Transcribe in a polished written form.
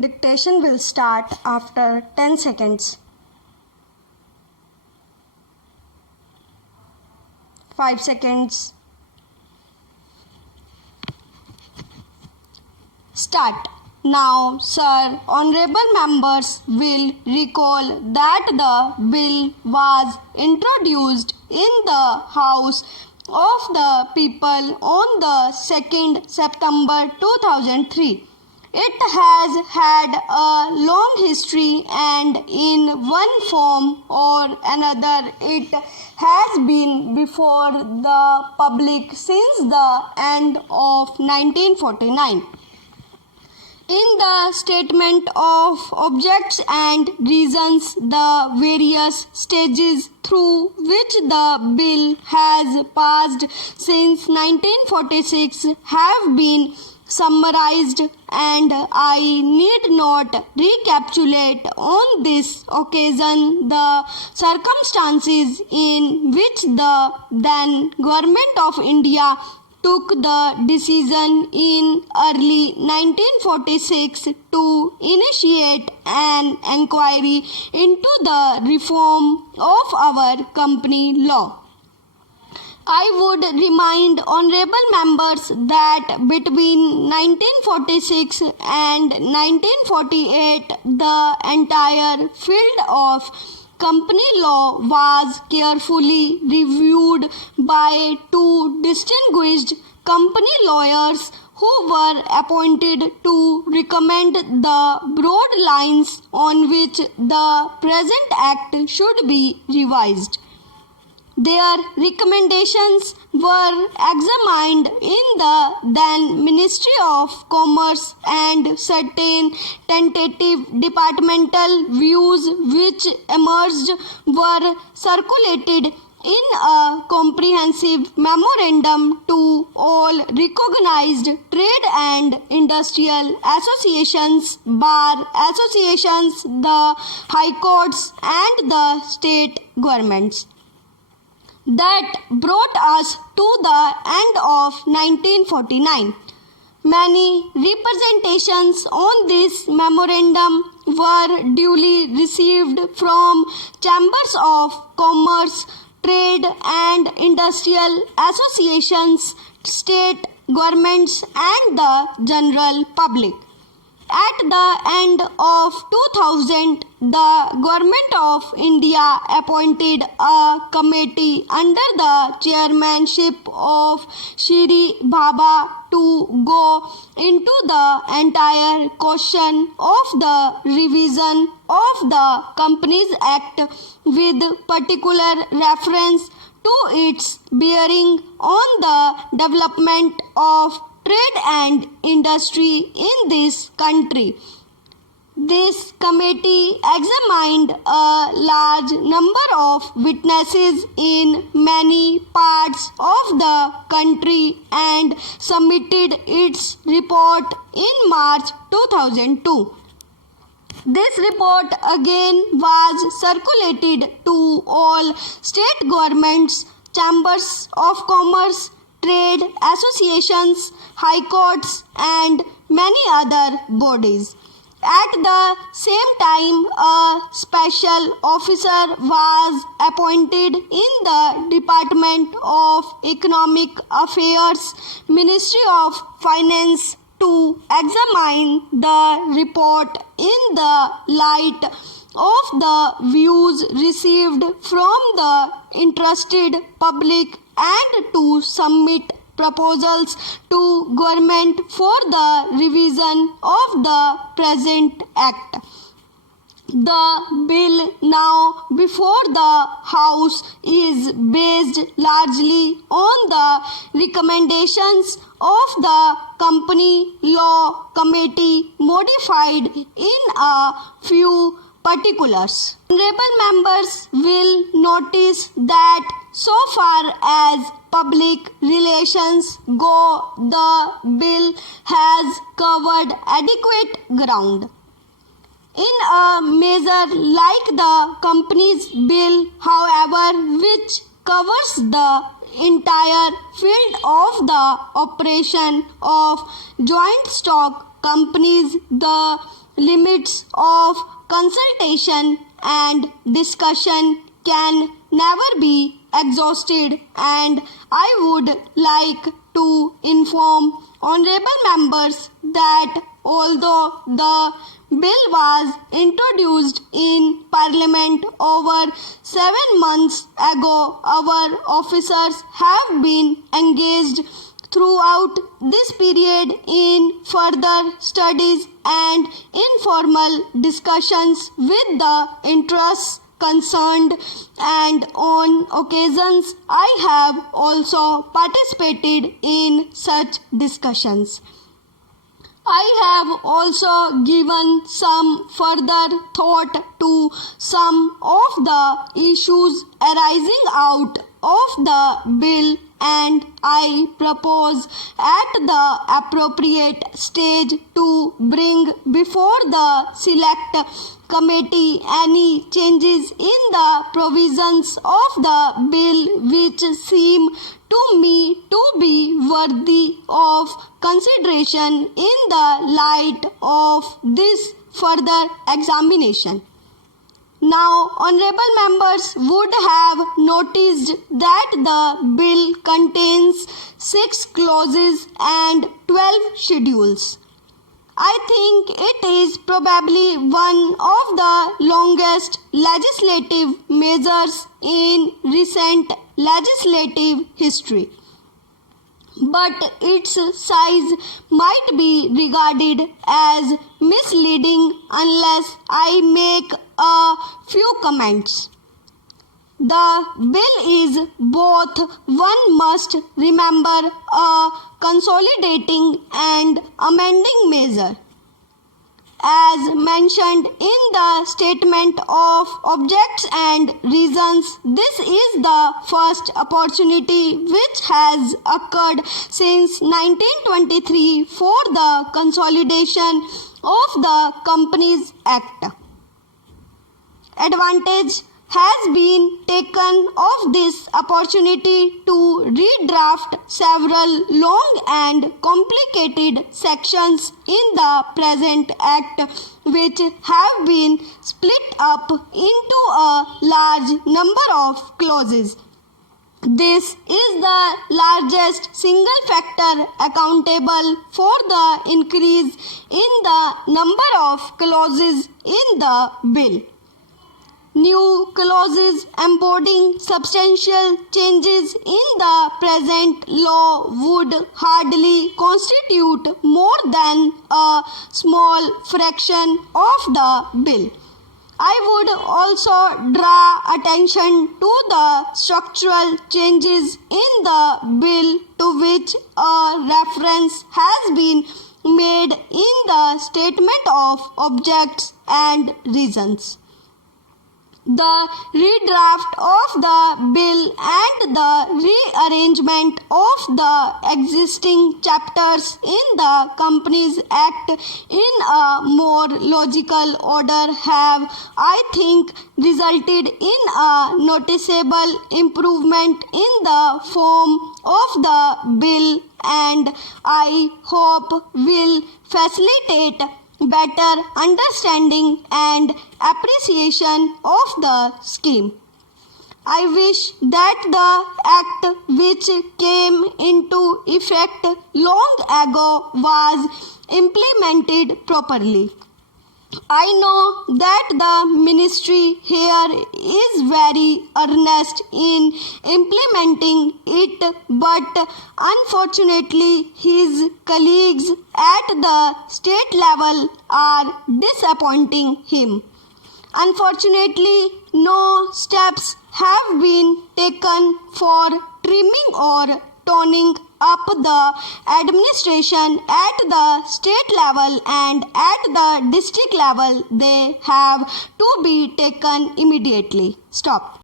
Dictation will start after 10 seconds. 5 seconds. Start. Now, sir, honorable members will recall that the bill was introduced in the House of the People on the 2nd September 2003. It has had a long history and in one form or another it has been before the public since the end of 1949. In the statement of objects and reasons, the various stages through which the bill has passed since 1946 have been summarized, and I need not recapitulate on this occasion the circumstances in which the then Government of India took the decision in early 1946 to initiate an inquiry into the reform of our company law. I would remind honorable members that between 1946 and 1948 the entire field of company law was carefully reviewed by two distinguished company lawyers who were appointed to recommend the broad lines on which the present act should be revised. Their recommendations were examined in the then Ministry of Commerce, and certain tentative departmental views which emerged were circulated in a comprehensive memorandum to all recognized trade and industrial associations, bar associations, the high courts and the state governments. That brought us to the end of 1949. Many representations on this memorandum were duly received from chambers of commerce, trade and industrial associations, state governments and the general public. At the end of 2000, the Government of India appointed a committee under the chairmanship of Shri Bhabha to go into the entire question of the revision of the Companies Act with particular reference to its bearing on the development of trade and industry in this country. This committee examined a large number of witnesses in many parts of the country and submitted its report in March 2002. This report again was circulated to all state governments, chambers of commerce, trade associations, high courts and many other bodies. At the same time, a special officer was appointed in the Department of Economic Affairs, Ministry of Finance, to examine the report in the light of the views received from the interested public and to submit proposals to government for the revision of the present act. The bill now before the House is based largely on the recommendations of the Company Law Committee, modified in a few particulars. Honorable members will notice that so far as public relations go, the bill has covered adequate ground. In a measure like the Companies Bill, however, which covers the entire field of the operation of joint stock companies, the limits of consultation and discussion can never be exhausted, and I would like to inform honorable members that although the bill was introduced in Parliament over 7 months ago, our officers have been engaged throughout this period in further studies and informal discussions with the interests concerned, and on occasions I have also participated in such discussions. I have also given some further thought to some of the issues arising out of the bill, and I propose at the appropriate stage to bring before the Select Committee any changes in the provisions of the bill which seem to me to be worthy of consideration in the light of this further examination. Now, honorable members would have noticed that the bill contains 6 clauses and 12 schedules. I think it is probably one of the longest legislative measures in recent legislative history, but its size might be regarded as misleading unless I make a few comments. The bill is both, one must remember, a consolidating and amending measure. As mentioned in the statement of objects and reasons, this is the first opportunity which has occurred since 1923 for the consolidation of the Companies Act. Advantage has been taken of this opportunity to redraft several long and complicated sections in the present Act, which have been split up into a large number of clauses. This is the largest single factor accountable for the increase in the number of clauses in the bill. New clauses embodying substantial changes in the present law would hardly constitute more than a small fraction of the bill. I would also draw attention to the structural changes in the bill to which a reference has been made in the statement of objects and reasons. The redraft of the bill and the rearrangement of the existing chapters in the Companies Act in a more logical order have, I think, resulted in a noticeable improvement in the form of the bill, and I hope will facilitate better understanding and appreciation of the scheme. I wish that the Act which came into effect long ago was implemented properly. I know that the ministry here is very earnest in implementing it, but unfortunately his colleagues at the state level are disappointing him. Unfortunately, no steps have been taken for trimming or toning up the administration at the state level, and at the district level they have to be taken immediately. Stop.